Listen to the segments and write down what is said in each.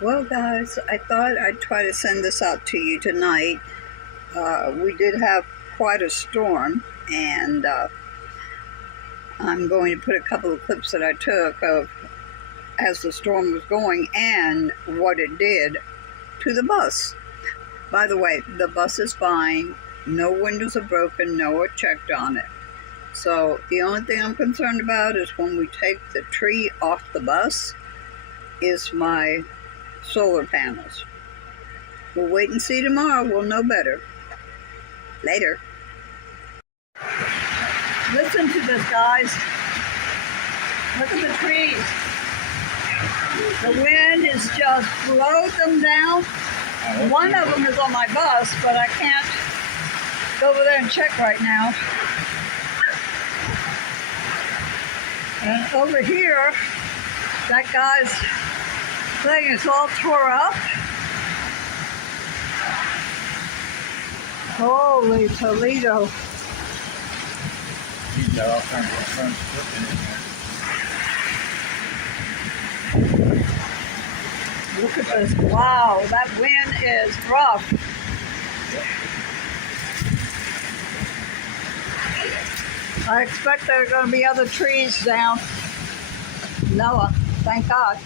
Well, guys, I thought I'd try to send this out to you tonight. We did have quite a storm, and I'm going to put a couple of clips that I took of as the storm was going and what it did to the bus. By the way, the bus is fine. No windows are broken. No one checked on it. So the only thing I'm concerned about is when we take the tree off the bus is my solar panels. We'll wait and see tomorrow. We'll know better. Later. Listen to this, guys. Look at the trees. The wind has just blowed them down. One of them is on my bus, but I can't go over there and check right now. And over here, that guy's thing is all tore up. Holy Toledo. He's got all kinds of fun cooking in there. Look at this. Wow, that wind is rough. I expect there are going to be other trees down. Noah, thank God.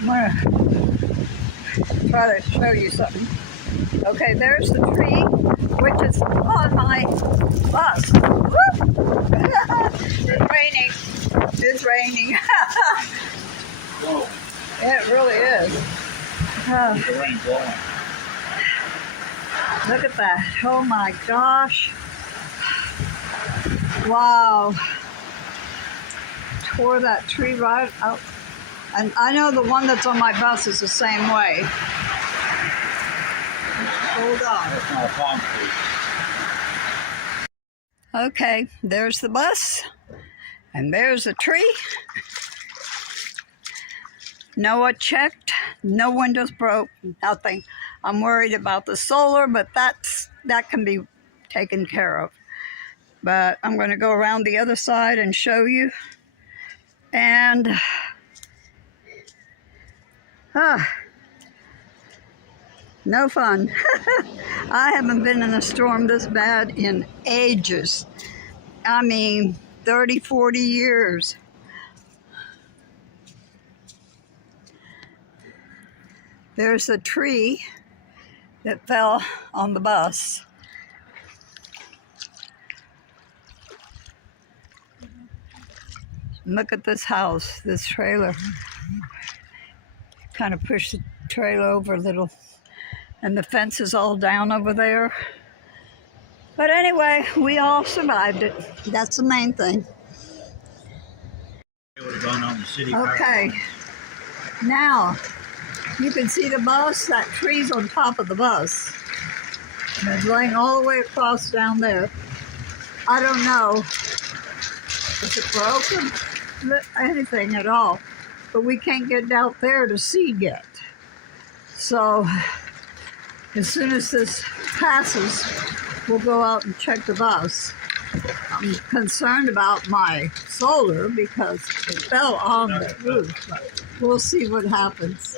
I'm going to try to show you something. Okay, there's the tree, which is on my bus. It's raining. It's raining. Whoa. It really is. The rain blowing. Look at that. Oh my gosh. Wow. Tore that tree right out. And I know the one that's on my bus is the same way. Hold on. That's not a palm tree. Okay, there's the bus. And there's the tree. Noah checked. No windows broke. Nothing. I'm worried about the solar, but that can be taken care of. But I'm going to go around the other side and show you. And no fun. I haven't been in a storm this bad in ages. I mean, 30, 40 years. There's a tree that fell on the bus. Look at this house, this trailer. Kind of pushed the trailer over a little. And the fence is all down over there. But anyway, we all survived it. That's the main thing. It would have gone on the city. Okay. Now, you can see the bus. That tree's on top of the bus. And it's laying all the way across down there. I don't know if it broken, anything at all. But we can't get out there to see yet. So, as soon as this passes, we'll go out and check the bus. I'm concerned about my solar because it fell on the roof, but we'll see what happens.